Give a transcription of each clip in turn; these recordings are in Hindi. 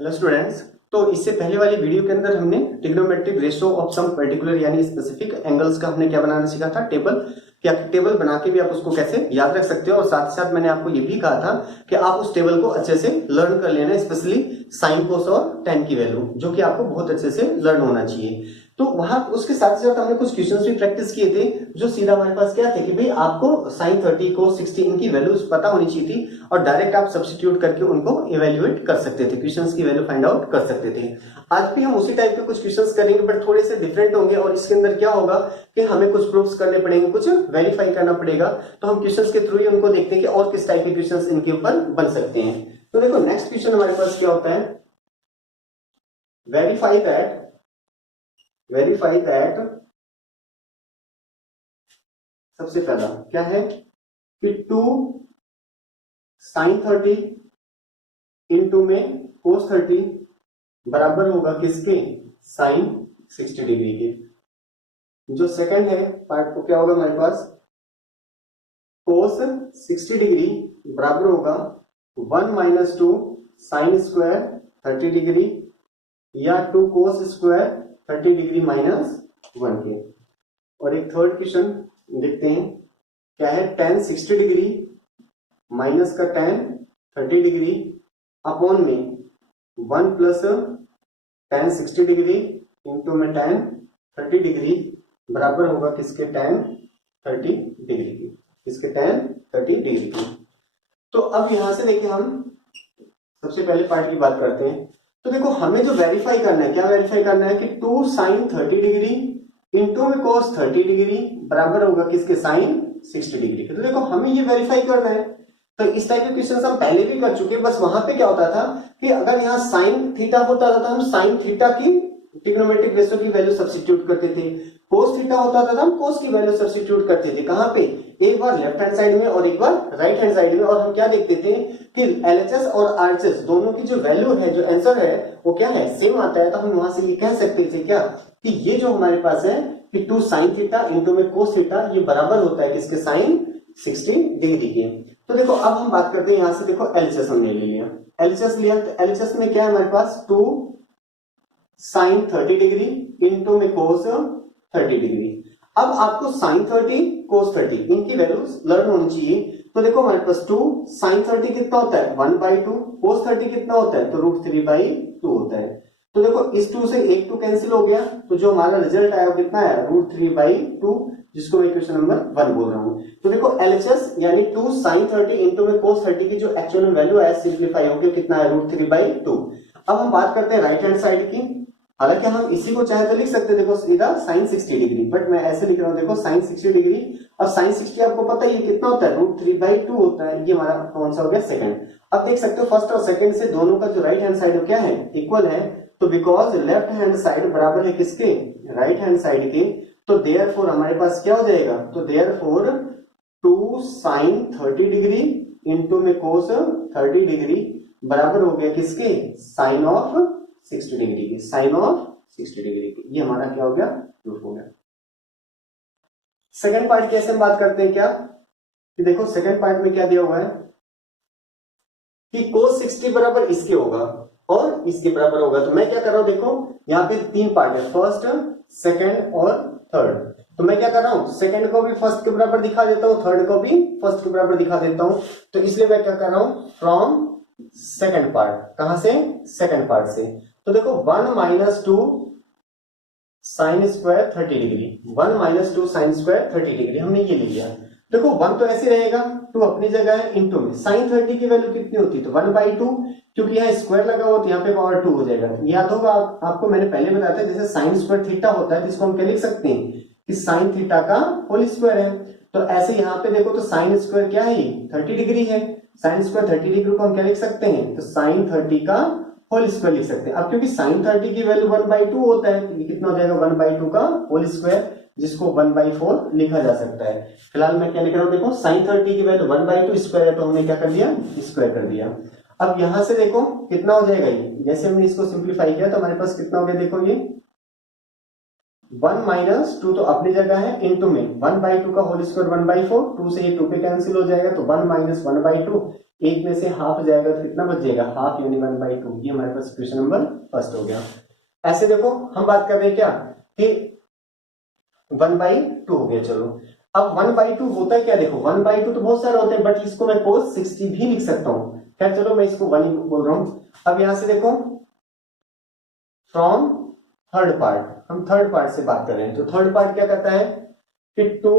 Hello students. तो इससे पहले वाली वीडियो के अंदर हमने trigonometric ratio of some particular यानी स्पेसिफिक एंगल्स का हमने क्या बनाना सीखा था, टेबल। क्या टेबल बना के भी आप उसको कैसे याद रख सकते हो, और साथ ही साथ मैंने आपको ये भी कहा था कि आप उस टेबल को अच्छे से लर्न कर लेना, स्पेशली साइन, कोस और टेन की वैल्यू, जो कि आपको बहुत अच्छे से लर्न होना चाहिए। तो वहां उसके साथ साथ हमने कुछ क्वेश्चंस भी प्रैक्टिस किए थे, जो सीधा हमारे पास क्या थे कि भाई आपको साइन 30 को 60 इनकी वैल्यूज पता होनी चाहिए थी, और डायरेक्ट आप सब्स्टिट्यूट करके उनको इवेल्युएट कर सकते थे, क्वेश्चंस की वैल्यू फाइंड आउट कर सकते थे। आज भी हम उसी टाइप के कुछ क्वेश्चंस करेंगे, बट थोड़े से डिफरेंट होंगे, और इसके अंदर क्या होगा कि हमें कुछ प्रूफ्स करने पड़ेंगे, कुछ वेरीफाई करना पड़ेगा। तो हम क्वेश्चंस के थ्रू ही उनको देखते हैं कि और किस टाइप के क्वेश्चंस इनके ऊपर बन सकते हैं। तो देखो नेक्स्ट क्वेश्चन हमारे पास क्या होता है, वेरीफाई दैट सबसे पहला क्या है कि 2 साइन 30 इंटू में कोस 30 बराबर होगा किसके, साइन 60 डिग्री के। जो सेकंड है पार्ट को क्या होगा हमारे पास, कोस 60 डिग्री बराबर होगा 1 माइनस 2 साइन स्क्वायर 30 डिग्री, या 2 कोस स्क्वायर 30 डिग्री माइनस 1 के। और एक थर्ड क्वेश्चन देखते हैं, क्या है, tan 60 डिग्री माइनस का tan 30 डिग्री अपॉन में 1 प्लस tan 60 डिग्री इंटू में tan 30 डिग्री बराबर होगा किसके, tan 30 डिग्री की, किसके tan 30 डिग्री की। तो अब यहां से देखिए हम सबसे पहले पार्ट की बात करते हैं। तो देखो हमें जो वेरीफाई करना है, क्या वेरीफाई करना है कि 2 साइन 30 डिग्री इंटू में कोस 30 डिग्री बराबर होगा किसके, साइन 60 डिग्री के। तो देखो हमें ये वेरीफाई करना है। तो इस टाइप के क्वेश्चन हम पहले भी कर चुके हैं, बस वहां पे क्या होता था कि अगर यहाँ साइन थीटा होता था तो हम साइन थीटा की ट्रिग्नोमेट्रिक रेशो की वैल्यू सब्स्टिट्यूट करते थे, कोस थीटा होता था तो हम कोस की वैल्यू सब्स्टिट्यूट करते थे। कहां पे, एक बार लेफ्ट हैंड साइड में और एक बार राइट हैंड साइड में। और हम क्या देखते थे कि एलएचएस और आरएचएस दोनों की जो वैल्यू है, जो आंसर है वो क्या है, सेम आता है। तो हम वहां से ये कह सकते थे क्या कि ये जो हमारे पास है कि 2 साइन थीटा इंटू में कोस थीटा, ये बराबर होता है किसके, साइन 60 डिग्री के। तो देखो अब हम बात करते हैं, यहां से देखो एलएचएस हमने ले लिया, एलएचएस लिया, तो एलएचएस में क्या है हमारे पास, 2 साइन 30 डिग्री इंटू में कोस 30 डिग्री। अब आपको साइन 30 कोस 30 इनकी वैल्यूज लर्न होनी चाहिए। तो देखो हमारे पास 2 साइन 30 कितना होता है, 1/2, कोस 30 कितना होता है, तो √3/2 होता है। तो देखो इस 2 से एक 2 कैंसिल हो गया, तो जो हमारा रिजल्ट आया वो कितना है, √3/2, जिसको मैं क्वेश्चन नंबर 1 बोल रहा हूं। तो देखो एलएचएस यानी 2 साइन 30 इंटू में कोस 30 की जो एक्चुअल वैल्यू है सिंप्लीफाई हो गया, कितना है, √3/2। अब हम बात करते हैं राइट हैंड साइड की। हालांकि हम इसी को चाहे तो लिख सकते हैं, देखो सीधा साइन 60 डिग्री, बट मैं ऐसे लिख रहा हूं, देखो साइन 60 डिग्री। अब साइन 60 आपको पता ही है कितना होता है, √3/2 होता है। ये हमारा कौन सा हो गया, सेकंड। अब देख सकते हो फर्स्ट और सेकंड से दोनों का जो राइट हैंड साइड है क्या है, इक्वल है। तो बिकॉज लेफ्ट हैंड साइड बराबर है किसके, राइट हैंड साइड के, तो देयरफॉर हमारे पास क्या हो जाएगा, तो देयरफॉर 2 साइन 30 डिग्री इंटू में कोस 30 डिग्री बराबर हो गया किसके, साइन ऑफ 60 डिग्री की, साइन ऑफ 60 डिग्री की। ये हमारा क्या हो गया, प्रूफ हो गया। सेकंड पार्ट कैसे हम बात करते हैं, क्या कि देखो सेकंड पार्ट में क्या दिया हुआ है कि cos 60 बराबर इसके होगा और इसके बराबर होगा। तो मैं क्या कर रहा हूं, देखो यहाँ पे 3 पार्ट है, फर्स्ट, सेकंड और थर्ड। तो मैं क्या कर रहा हूं, सेकंड को भी फर्स्ट के बराबर दिखा देता हूं, थर्ड को भी फर्स्ट के बराबर दिखा देता हूं। तो इसलिए मैं क्या कर रहा हूं, फ्रॉम सेकंड पार्ट, कहां से, सेकंड पार्ट से। तो देखो 1 minus 2 sine square 30 degree, 1 minus 2 sine square 30 degree हमने ये ले लिया। देखो 1 तो ऐसे रहेगा, 2 अपनी जगह है, इंटू में साइन 30 की वैल्यू कितनी होती है, तो 1/2, क्योंकि यहाँ स्क्वायर लगा हुआ तो यहाँ पे पावर 2 हो जाएगा। याद होगा आपको मैंने पहले बताया था, जैसे साइन स्क्वायर थीटा होता है जिसको हम क्या लिख सकते हैं कि साइन थीटा का होल स्क्वायर है। तो ऐसे यहाँ पे देखो तो साइन स्क्वायर क्या है, 30 डिग्री है, साइन स्क्वायर 30 डिग्री को हम क्या लिख सकते हैं, तो साइन 30 का होल स्क्वायर लिख सकते हैं। अब क्योंकि साइन 30 की वैल्यू 1/2 होता है, तो ये कितना हो जाएगा, 1/2 का होल स्क्वायर, जिसको 1/4 लिखा जा सकता है। फिलहाल मैं क्या लिख रहा हूं, देखो साइन 30 की वैल्यू 1/2 स्क्वायर है, तो हमने क्या कर दिया, स्क्वायर कर दिया। अब यहां से देखो कितना हो जाएगा, ये जैसे हमने इसको सिंप्लीफाई किया तो हमारे पास कितना हो गया, देखो ये 1 माइनस टू तो अपनी जगह है, इंटू में 1/2 का होल स्क्वायर 1/4, 2 से ये 2 पे कैंसिल हो जाएगा, तो 1 माइनस 1/2, एक में से हाफ जाएगा तो कितना बच जाएगा, हाफ यानी 1/2। ये हमारे पास इक्वेशन नंबर फर्स्ट हो गया। ऐसे देखो हम बात कर रहे हैं क्या कि 1/2 हो गया। चलो अब 1/2 होता है क्या, देखो 1/2 तो बहुत सारे होते हैं, बट इसको मैं cos 60 भी लिख सकता हूं। खैर चलो मैं इसको 1 ही बोल रहा हूं। अब यहां से देखो फ्रॉम थर्ड पार्ट, हम थर्ड पार्ट से बात कर रहे हैं, तो थर्ड पार्ट क्या कहता है कि 2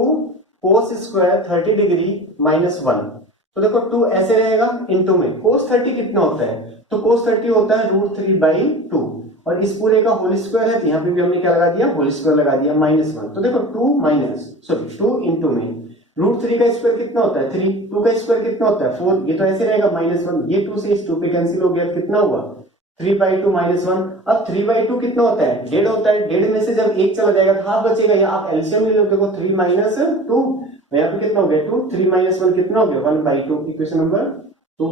cos स्क्वायर 30 डिग्री माइनस 1। तो देखो 2 ऐसे रहेगा, इंटू में cos 30 कितना होता है, तो cos 30 होता है √3/2, और इस पूरे का होल स्क्वायर है, तो यहाँ पे भी हमने क्या लगा दिया, होल स्क्वायर लगा दिया -1। तो देखो 2 इंटू में √3 का स्क्वायर कितना होता है 3, 2 का स्क्वायर कितना होता है 4, ये तो ऐसे रहेगा -1, ये 2 से इस 2 पे कैंसिल हो गया, कितना हुआ 3/2 -1। अब 3/2 कितना होता है, 1.5 होता है, 1.5 में से जब 1 चला जाएगा तो हाफ बचेगा, यहाँ आप एलसीएम ले लो, देखो 3 - 2, यहाँ पे कितना हो गया 2, 3 - 1 कितना हो गया 1/2, इक्वेशन नंबर 2।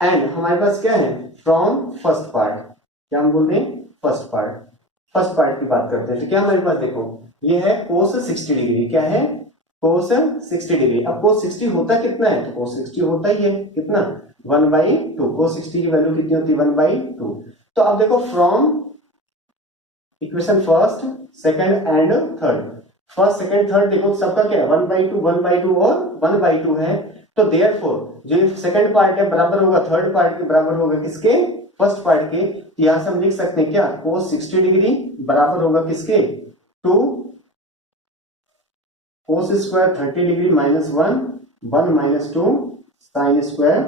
एंड हमारे पास क्या है, फ्रॉम फर्स्ट पार्ट, क्या हम बोल रहे हैं फर्स्ट पार्ट की बात करते हैं, तो क्या हमारे पास देखो ये है cos 60 डिग्री, क्या है cos 60 डिग्री। अब cos 60 होता कितना है, तो cos 60 होता ही है कितना 1/2, cos 60 की वैल्यू कितनी होती है 1/2। तो अब देखो from equation first second and third, first second third देखो सबका क्या है 1/2 1/2 और 1/2 है, तो देयरफॉर जो सेकंड पार्ट है बराबर होगा थर्ड पार्ट के बराबर होगा किसके, फर्स्ट पार्ट के। तो यहां से हम लिख सकते हैं क्या cos 60 डिग्री बराबर होगा किसके 2 cos square 30 degree -1 1 - 2 sin square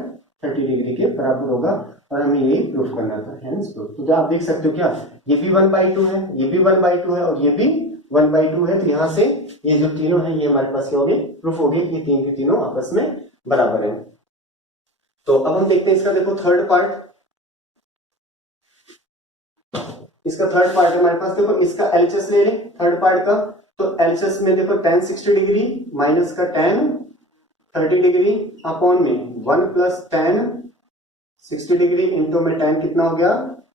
30 degree के बराबर होगा, और हमें ये प्रूफ करना था, हेंस प्रूफ। तो क्या आप देख सकते हो क्या ये भी 1/2 है, ये भी 1/2 है, और ये भी 1/2 है, तो यहां से ये जो तीनों है ये हमारे पास क्या हो गए, प्रूफ हो गए, ये तीन के तीनों आपस में बराबर है। तो अब हम देखते हैं इसका, देखो थर्ड पार्ट, इसका थर्ड पार्ट है हमारे पास, देखो इसका एलएचएस ले लें थर्ड पार्ट का, तो एलएचएस में देखो tan 60 डिग्री माइनस का tan 30 डिग्री अपॉन में 1 प्लस tan 60 डिग्री इंटू में tan कितना हो गया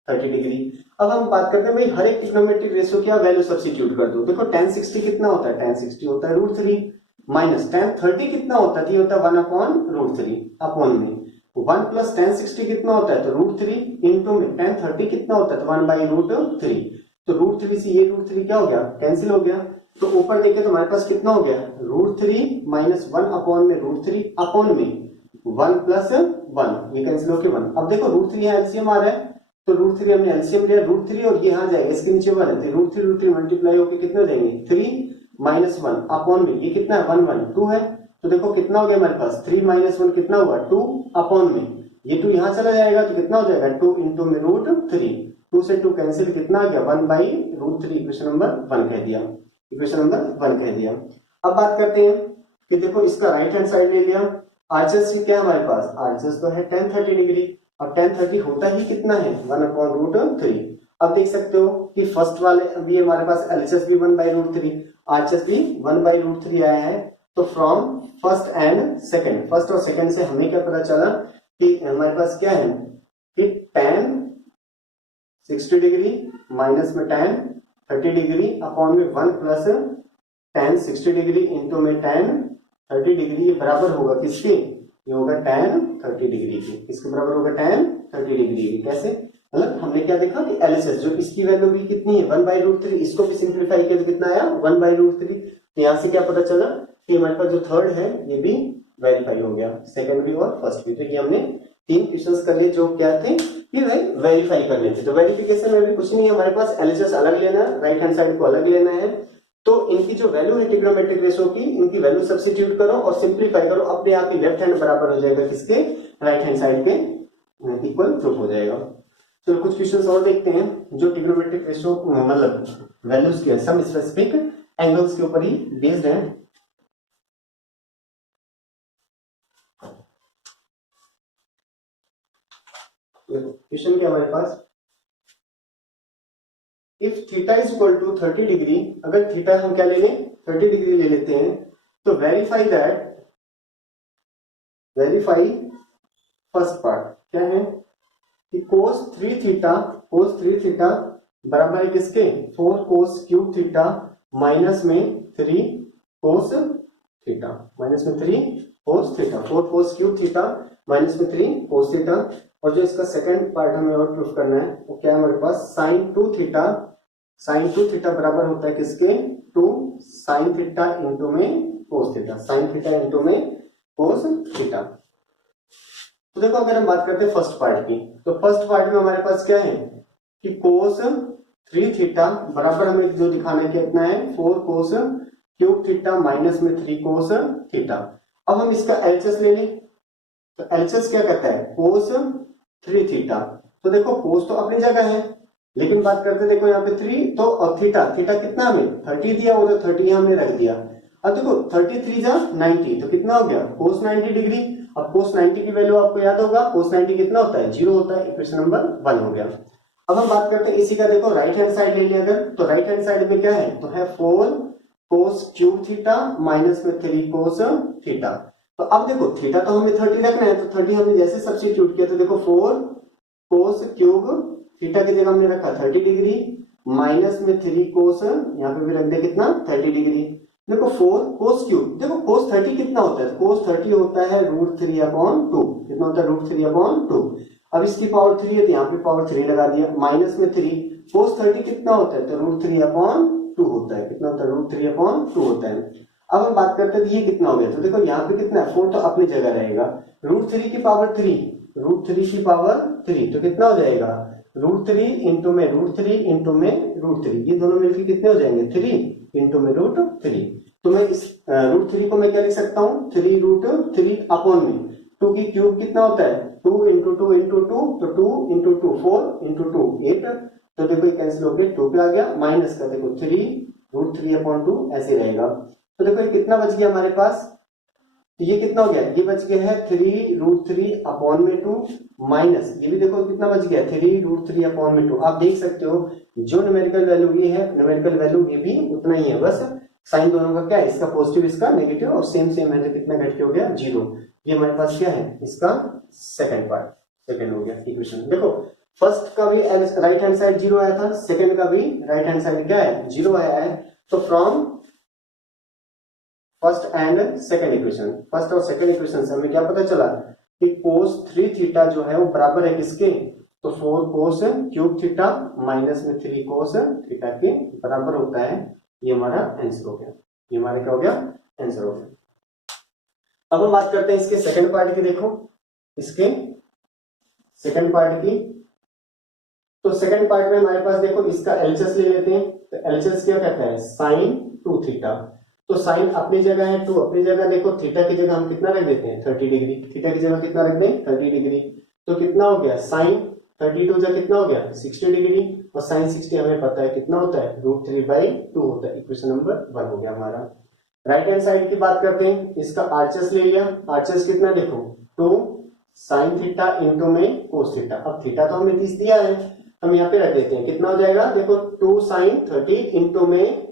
30 डिग्री। अब हम बात करते हैं भाई हर एक ट्रिग्नोमेट्रिक रेशियो की वैल्यू सब्स्टिट्यूट कर दो। देखो tan 60 कितना होता है, tan 60 होता है √3 माइनस tan 30 कितना होता है, ये होता है 1/√3 अपॉन में 1 प्लस tan 60 कितना होता है, तो √3 इंटू में tan 30 कितना होता है, तो 1/√3। तो √3 से ये √3 क्या हो गया, कैंसिल हो गया। तो ऊपर देखें तो हमारे पास कितना हो गया √3 माइनस 1 अपॉन में √3 अपॉन में 1 प्लस 1, ये कैंसिल होके 1। अब देखो √3 यहाँ एलसीएम आ रहा है, तो √3 हमने एलसीएम लिया √3 और ये यहाँ जाएगा इसके नीचे 1 है, तो √3 मल्टीप्लाई होकर कितने हो जाएंगे 3 - 1 अपॉन में ये कितना है 1 1 2 है, तो देखो कितना हो गया हमारे पास 3 - 1 कितना हुआ 2 अपॉन में ये 2 यहाँ चला जाएगा तो कितना हो जाएगा 2 इंटू में √3, 2 से 2 कैंसिल कितना आ गया 1/√3, इक्वेशन नंबर 1 कह दिया, इक्वेशन नंबर 1 कह दिया। अब बात करते हैं कि देखो इसका राइट हैंड साइड ले लिया, आरएचएस क्या है हमारे पास, आरएचएस तो है tan 30 डिग्री, और tan 30 होता ही कितना है 1/√3। अब देख सकते हो कि फर्स्ट वाले अभी हमारे पास एलएचएस भी 1/√3, आरएचएस भी 1/√3 आया है। तो from first and second, first और सेकंड से हमें क्या पता चला कि हमारे पास क्या है कि tan 60 डिग्री माइनस में tan 30 डिग्री अपॉन में 1 प्लस tan 60 डिग्री इंटू में tan 30 डिग्री, ये बराबर होगा किसके, ये होगा tan 30 डिग्री के, किसके बराबर होगा tan 30 डिग्री के। कैसे, मतलब हमने क्या देखा कि एलएचएस जो इसकी वैल्यू भी कितनी है 1/√3, इसको भी सिंप्लीफाई किया तो कितना आया 1/√3। तो यहां से क्या पता चला कि हमारे पास जो थर्ड है ये भी वेरीफाई हो गया, सेकंड भी और फर्स्ट भी। तो ये हमने 3 क्वेश्चंस कर लिए जो क्या थे कि भाई वेरीफाई करने थे। तो वेरिफिकेशन में भी कुछ नहीं है, हमारे पास एलएचएस अलग लेना है, राइट हैंड साइड को अलग लेना है, तो इनकी जो वैल्यू है ट्रिग्नोमेट्रिक रेशियो की, इनकी वैल्यू सब्स्टिट्यूट करो और सिंप्लीफाई करो, अपने आप ही लेफ्ट हैंड बराबर हो जाएगा किसके, राइट हैंड साइड के इक्वल प्रूफ हो जाएगा। चलो कुछ क्वेश्चंस और देखते हैं जो ट्रिग्नोमेट्रिक रेशियो मतलब वैल्यूज के सम स्पेसिफिक एंगल्स के ऊपर ही बेस्ड है। क्वेश्चन क्या हमारे पास, if theta is equal to 30 degree, अगर थीटा हम क्या ले लें 30 डिग्री ले लेते हैं, तो verify that, verify first part क्या है कि cos 3 थीटा बराबर है किसके 4 कोस क्यूब थीटा माइनस में 3 कोस थीटा, माइनस में 3 cos theta, 4 cos cube theta minus में 3 कोस थीटा। और जो इसका सेकंड पार्ट हमें और प्रूफ करना है वो क्या है हमारे पास साइन 2 थीटा, साइन 2 थीटा बराबर होता है किसके 2 साइन थीटा इंटू में cos theta, sine theta into में कोस थीटा। तो देखो अगर हम बात करते हैं फर्स्ट पार्ट की, तो फर्स्ट पार्ट में हमारे पास क्या है कि कोस 3 थीटा बराबर हमें जो दिखाना है कितना है 4 कोस क्यूब थीटा माइनस में 3 कोस थीटा। अब हम इसका एलसीएस ले लें, तो एलसीएस क्या कहता है कोस 3 थीटा। तो देखो कोस तो अपनी जगह है, लेकिन बात करते देखो यहाँ पे 3 तो और थीटा, थीटा कितना हमें 30 दिया हो, तो 30 हमने रख दिया। अब देखो 33 जा 90 तो कितना हो गया कोस 90 डिग्री। अब कोस 90 की वैल्यू आपको याद होगा, कोस 90 कितना होता है 0 होता है, इक्वेशन नंबर 1 हो गया। अब हम बात करते हैं इसी का, देखो राइट हैंड साइड ले लिया अगर, तो राइट हैंड साइड में क्या है तो है 4 कोस क्यूब थीटा माइनस में 3 कोस थीटा। तो अब देखो थीटा तो हमें 30 रखना है, तो 30 हमने जैसे सब्स्टिट्यूट किया तो देखो 4 कोस क्यूब थीटा की जगह हमने रखा 30 डिग्री माइनस में 3 कोस, यहाँ पे भी रख दे कितना 30 डिग्री। देखो 4 कोस क्यूब, देखो कोस 30 कितना होता है, कोस 30 होता है √3/2, कितना होता है √3/2। अब इसकी पावर 3 है तो यहाँ पे पावर 3 लगा दिया, माइनस में 3 कोस 30 कितना होता है तो √3/2 होता है, कितना होता है √3/2 होता है। अब हम बात करते हैं ये कितना हो गया, तो देखो यहाँ पे कितना है 4 तो अपनी जगह रहेगा, √3 की पावर 3, √3 की पावर 3 तो कितना हो जाएगा √3 इंटू में √3 इंटू में √3, ये दोनों मिलकर कितने हो जाएंगे 3 इंटू में √3। तो मैं इस √3 को मैं क्या लिख सकता हूँ 3√3 अपॉन में 2 की क्यूब कितना होता है 2 इंटू 2 इंटू 2, तो 2 इंटू 2 4 इंटू 2 8, तो देखो ये कैंसिल हो गया 2 पे आ गया, माइनस का देखो 3√3/2 ऐसे रहेगा। तो देखो ये कितना बच गया हमारे पास, तो ये कितना हो गया ये बच गया है 3√3/2 माइनस ये भी देखो कितना बच गया 3√3/2। आप देख सकते हो जो न्यूमेरिकल वैल्यू ये है न्यूमेरिकल वैल्यू ये भी उतना ही है, बस साइन दोनों का क्या है इसका पॉजिटिव इसका नेगेटिव और सेम सेम है, तो कितना घट के हो गया 0। ये हमारे पास क्या है इसका सेकंड पार्ट, सेकंड हो गया इक्वेशन। देखो फर्स्ट का भी राइट हैंड साइड 0 आया था, सेकंड का भी राइट हैंड साइड क्या है 0 आया है। तो from first and second equation, first और सेकंड इक्वेशन से हमें क्या पता चला कि कोस 3 थीटा जो है वो बराबर है किसके, तो 4 कोस क्यूब थीटा माइनस में 3 कोस थीटा के बराबर होता है। ये हमारा आंसर हो गया, ये हमारा क्या हो गया आंसर हो गया। अब हम बात करते हैं इसके सेकंड पार्ट की, देखो इसके सेकंड पार्ट की, तो सेकंड पार्ट में हमारे पास देखो इसका एलसीएस ले लेते हैं, तो एलसीएस क्या कहता है साइन 2 थीटा, तो साइन अपनी जगह है 2 अपनी जगह, देखो थीटा की जगह हम कितना रख देते हैं 30 डिग्री, थीटा की जगह कितना रख दें 30 डिग्री, तो कितना हो गया साइन 32 जा कितना हो गया 60 डिग्री, और साइन 60 हमें पता है कितना होता है √3/2 होता है, इक्वेशन नंबर 1 हो गया हमारा। राइट हैंड साइड की बात करते हैं, इसका आरएचएस ले लिया, आरएचएस कितना देखो 2 साइन थीटा इंटू में कोस थीटा। अब थीटा तो हमने 30 दिया है, हम यहाँ पे रख देते हैं कितना हो जाएगा देखो 2 साइन 30 इंटू में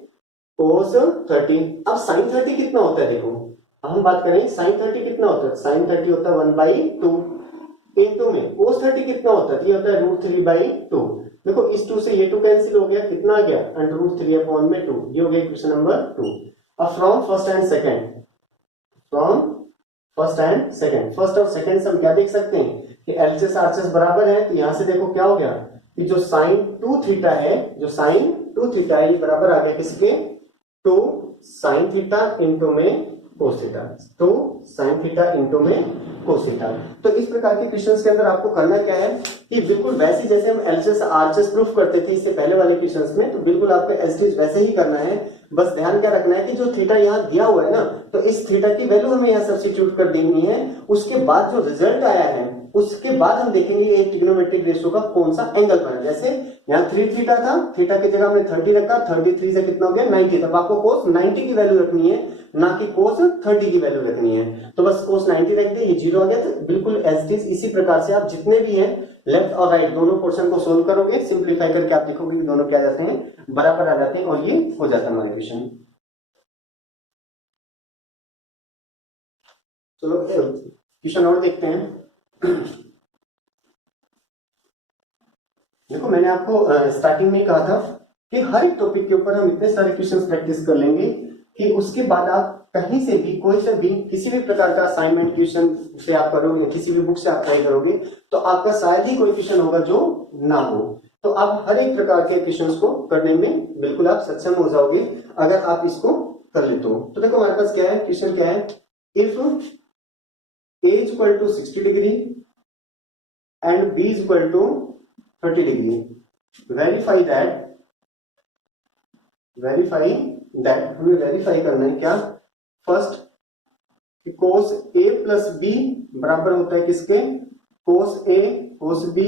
कोस 30। अब साइन 30 कितना होता है देखो, हम बात करें साइन 30 कितना होता है, साइन 30 होता है 1/2 इंटू में कोस 30 कितना होता है, ये होता है √3/2। देखो इस 2 से ये 2 कैंसिल हो गया, कितना आ गया √3/2, ये हो गया इक्वेशन नंबर 2। अब from first and second, from first and second, first और सेकंड से हम क्या देख सकते हैं कि एलसीएस आरसीएस बराबर है, तो यहां से देखो क्या हो गया कि जो साइन 2 थीटा है, जो साइन 2 थीटा है ये बराबर आ गया किसके 2 साइन थीटा इंटू में cos theta, 2 sine theta into में कोस थीटा। तो इस प्रकार के क्वेश्चंस के अंदर आपको करना क्या है कि बिल्कुल वैसे जैसे हम एलसीएस आरसीएस प्रूफ करते थे इससे पहले वाले क्वेश्चंस में, तो बिल्कुल आपको एज इट इज वैसे ही करना है। बस ध्यान क्या रखना है कि जो थीटा यहाँ दिया हुआ है ना, तो इस थीटा की वैल्यू हमें यहाँ सब्स्टिट्यूट कर देनी है, उसके बाद जो रिजल्ट आया है उसके बाद हम देखेंगे एक ट्रिग्नोमेट्रिक रेशियो का कौन सा एंगल बना। जैसे यहाँ 3 थीटा था, थीटा की जगह हमने 30 रखा, 33 से कितना हो गया 90, तब आपको कोस 90 की वैल्यू रखनी है, ना कि कोस 30 की वैल्यू रखनी है। तो बस कोस 90 रख दिए, ये 0 आ गया। तो बिल्कुल एज इट इज इसी प्रकार से आप जितने भी हैं लेफ्ट और राइट दोनों पोर्शन को सोल्व करोगे, सिंप्लीफाई करके आप देखोगे कि दोनों क्या जाते हैं बराबर आ जाते हैं, और ये हो जाता है हमारा क्वेश्चन। चलो क्वेश्चन और देखते हैं। देखो मैंने आपको स्टार्टिंग में कहा था कि हर एक टॉपिक के ऊपर हम इतने सारे क्वेश्चंस प्रैक्टिस कर लेंगे कि उसके बाद आप कहीं से भी कोई से भी किसी भी प्रकार का असाइनमेंट क्वेश्चन से आप करोगे, किसी भी बुक से आप ट्राई करोगे तो आपका शायद ही कोई क्वेश्चन होगा जो ना हो। तो आप हर एक प्रकार के क्वेश्चंस को करने में बिल्कुल आप सक्षम हो जाओगे अगर आप इसको कर लेते हो। तो देखो हमारे पास क्या है, क्वेश्चन क्या है, if a is equal to 60 degree and b is equal to 30 degree, verify that हमें वेरीफाई करना है क्या, first cos a plus b बराबर होता है किसके, cos a cos b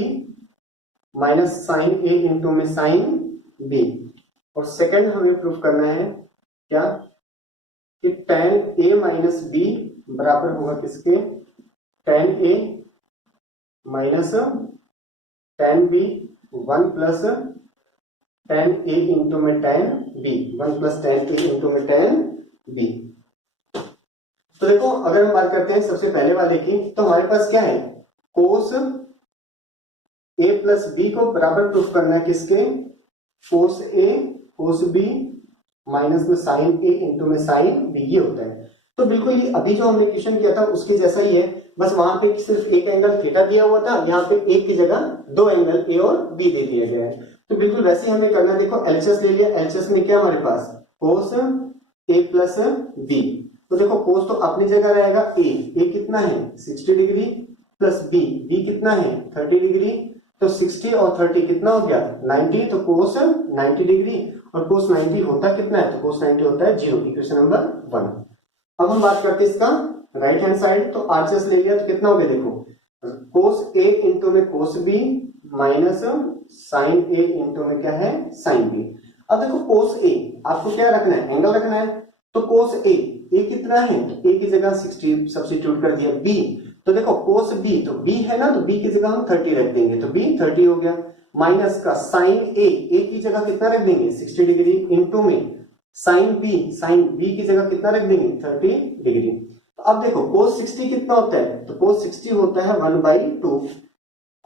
minus sine a into में साइन b। और सेकंड हमें प्रूफ करना है क्या कि tan a माइनस b बराबर होगा किसके, tan a minus tan b 1 plus tan a into में tan b, 1 plus tan a into में tan b। तो देखो अगर हम बात करते हैं सबसे पहले वाले की, तो हमारे पास क्या है, cos a प्लस b को बराबर प्रूफ करना है किसके, cos a cos b minus में साइन a इंटू में साइन b, ये होता है। तो बिल्कुल ये अभी जो हमने क्वेश्चन किया था उसके जैसा ही है, बस वहां पे सिर्फ एक एंगल थीटा दिया हुआ था, यहाँ पे एक की जगह दो एंगल a और b दे दिया गया है। तो बिल्कुल वैसे ही हमें करना, देखो एलएचएस ले लिया, एलएचएस में क्या हमारे पास cos a प्लस b, तो देखो cos तो अपनी जगह रहेगा, a कितना है 60 डिग्री प्लस b कितना है 30 डिग्री, तो 60 और 30 कितना हो गया 90, तो cos 90 डिग्री और cos 90 होता कितना है, तो cos 90 होता है 0, इक्वेशन नंबर 1। अब हम बात करते हैं इसका राइट हैंड साइड, तो आरएचएस ले लिया तो कितना हो गया, देखो cos a इंटू में cos b minus sine a into में क्या है साइन b। अब देखो cos a आपको क्या रखना है, एंगल रखना है, तो cos a कितना है, a की जगह 60 सब्स्टिट्यूट कर दिया, b तो देखो cos b, तो b है ना, तो b की जगह हम 30 रख देंगे, तो b 30 हो गया, माइनस का साइन a की जगह कितना रख देंगे 60 डिग्री इंटू में साइन b की जगह कितना रख देंगे 30 डिग्री। तो अब देखो cos 60 कितना होता है, तो cos 60 होता है 1/2,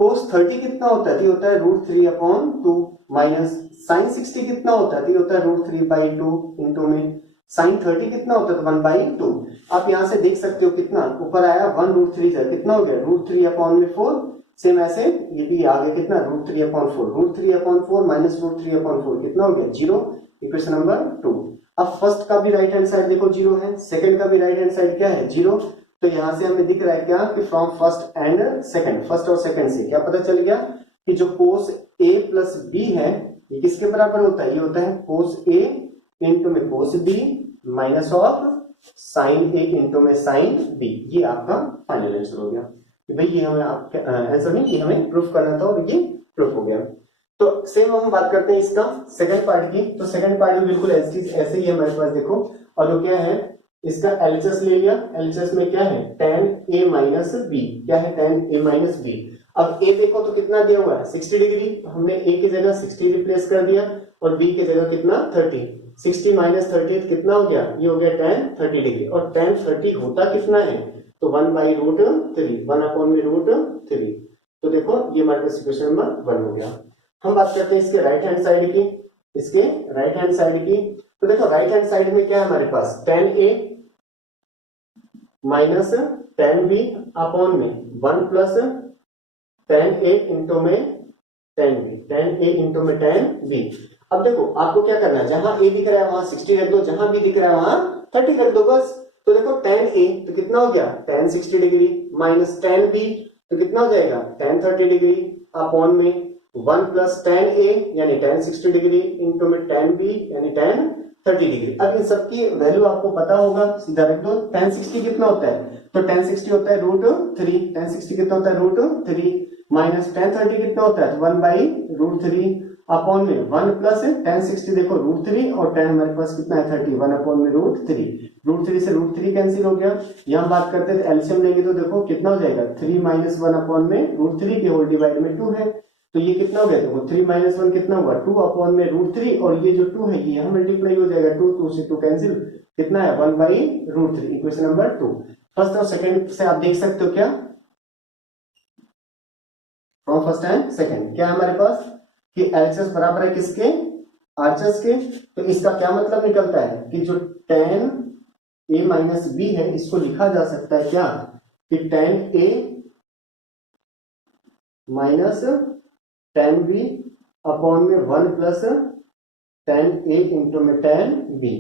cos 30 कितना होता है, ये होता है √3/2 माइनस साइन 60 कितना होता है, ये होता है √3/2 इंटू में साइन 30 कितना होता है, तो 1/2। आप यहां से देख सकते हो कितना ऊपर आया 1√3 कितना हो गया √3/4, सेम ऐसे ये भी आगे कितना √3/4 माइनस √3/4 कितना हो गया 0, इक्वेशन नंबर 2। अब फर्स्ट का भी राइट हैंड साइड देखो 0 है, सेकंड का भी राइट हैंड साइड क्या है 0, तो यहां से हमें दिख रहा है क्या कि from first and second, first और सेकंड से क्या पता चल गया कि जो cos a प्लस b है ये किसके बराबर होता है, ये होता है cos a इंटू में cos b minus of sine a into में साइन b। ये आपका फाइनल आंसर हो गया कि भाई ये हमें आपका आंसर नहीं, ये हमें प्रूफ करना था और ये प्रूफ हो गया। तो सेम हम बात करते हैं इसका सेकंड पार्ट की, तो सेकंड पार्ट में बिल्कुल ऐसे ही हमारे पास देखो, और जो क्या है इसका एलएचएस ले लिया, एलएचएस में क्या है tan a माइनस b, क्या है tan a माइनस b। अब a देखो तो कितना दिया हुआ है 60 डिग्री, हमने a की जगह 60 रिप्लेस कर दिया और b की जगह कितना 30, 60 माइनस 30 कितना हो गया, ये हो गया tan 30 डिग्री, और tan 30 होता कितना है, तो 1/√3, 1/√3। तो देखो ये हमारे पास इक्वेशन नंबर 1 हो गया। हम बात करते हैं इसके राइट हैंड साइड की, इसके राइट हैंड साइड की, तो देखो राइट हैंड साइड में क्या है हमारे पास tan a minus tan b upon में 1 प्लस tan a इंटू में tan b, tan a into में tan b। अब देखो आपको क्या करना है, जहां a दिख रहा है वहां 60 रख दो, जहां b दिख रहा है वहां 30 रख दो बस। तो देखो tan a तो कितना हो गया tan 60 degree minus tan b तो कितना हो जाएगा tan 30 डिग्री अपॉन में 1 प्लस tan a यानी tan 60 डिग्री इंटू में tan b यानी tan 30 डिग्री। अब इन सबकी वैल्यू आपको पता होगा, सीधा रख दो। tan 60 कितना होता है, तो tan 60 होता है √3, tan 60 कितना होता है √3 माइनस tan 30 कितना होता है 1/√3 अपॉन में 1 प्लस tan 60 देखो √3 और tan हमारे पास कितना है 30, 1 अपॉन में √3, √3 से √3 कैंसिल हो गया। यहां बात करते हैं एलसीएम लेंगे तो देखो कितना हो जाएगा 3 माइनस 1 अपॉन में √3 के होल डिवाइड में 2 है, तो ये कितना हो गया देखो 3 माइनस 1 कितना हुआ 2 अपॉन में √3, और ये जो 2 है ये यहां मल्टीप्लाई हो जाएगा 2 से 2 कैंसिल, कितना है 1/√3, इक्वेशन नंबर 2। फर्स्ट और सेकंड से आप देख सकते हो क्या, फ्रॉम फर्स्ट एंड सेकंड क्या है हमारे पास कि LHS बराबर है किसके, RHS के। तो इसका क्या मतलब निकलता है कि जो tan A माइनस बी है इसको लिखा जा सकता है क्या, कि tan A minus tan B upon में 1 प्लस tan A इंटू में tan B।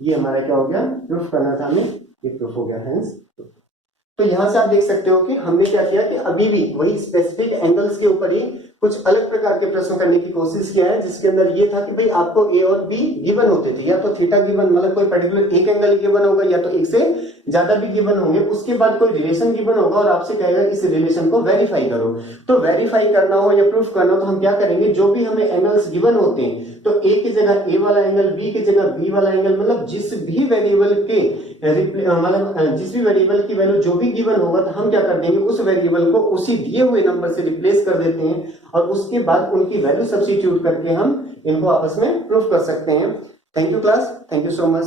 ये हमारा क्या हो गया, प्रूफ करना था हमें, ये प्रूफ हो गया फ्रेंड्स। तो यहां से आप देख सकते हो कि हमने क्या किया कि अभी भी वही स्पेसिफिक एंगल्स के ऊपर ही कुछ अलग प्रकार के प्रश्न करने की कोशिश किया है, जिसके अंदर ये था कि भाई आपको ए और बी गिवन होते थे, या तो थीटा गिवन मतलब कोई पर्टिकुलर एक एंगल गिवन होगा, या तो एक से ज्यादा भी गिवन होंगे, उसके बाद कोई रिलेशन गिवन होगा और आपसे कहेगा इस रिलेशन को वेरीफाई करो। तो वेरीफाई करना हो या प्रूफ करना हो तो हम क्या करेंगे, जो भी हमें एंगल्स गिवन होते हैं तो ए की जगह ए वाला एंगल, बी की जगह बी वाला एंगल, मतलब जिस भी वेरिएबल के मतलब जिस भी वेरिएबल की वैल्यू जो भी गिवन होगा तो हम क्या कर देंगे, उस वेरिएबल को उसी दिए हुए नंबर से रिप्लेस कर देते हैं और उसके बाद उनकी वैल्यू सब्स्टिट्यूट करके हम इनको आपस में प्रूफ कर सकते हैं। Thank you class, thank you so much.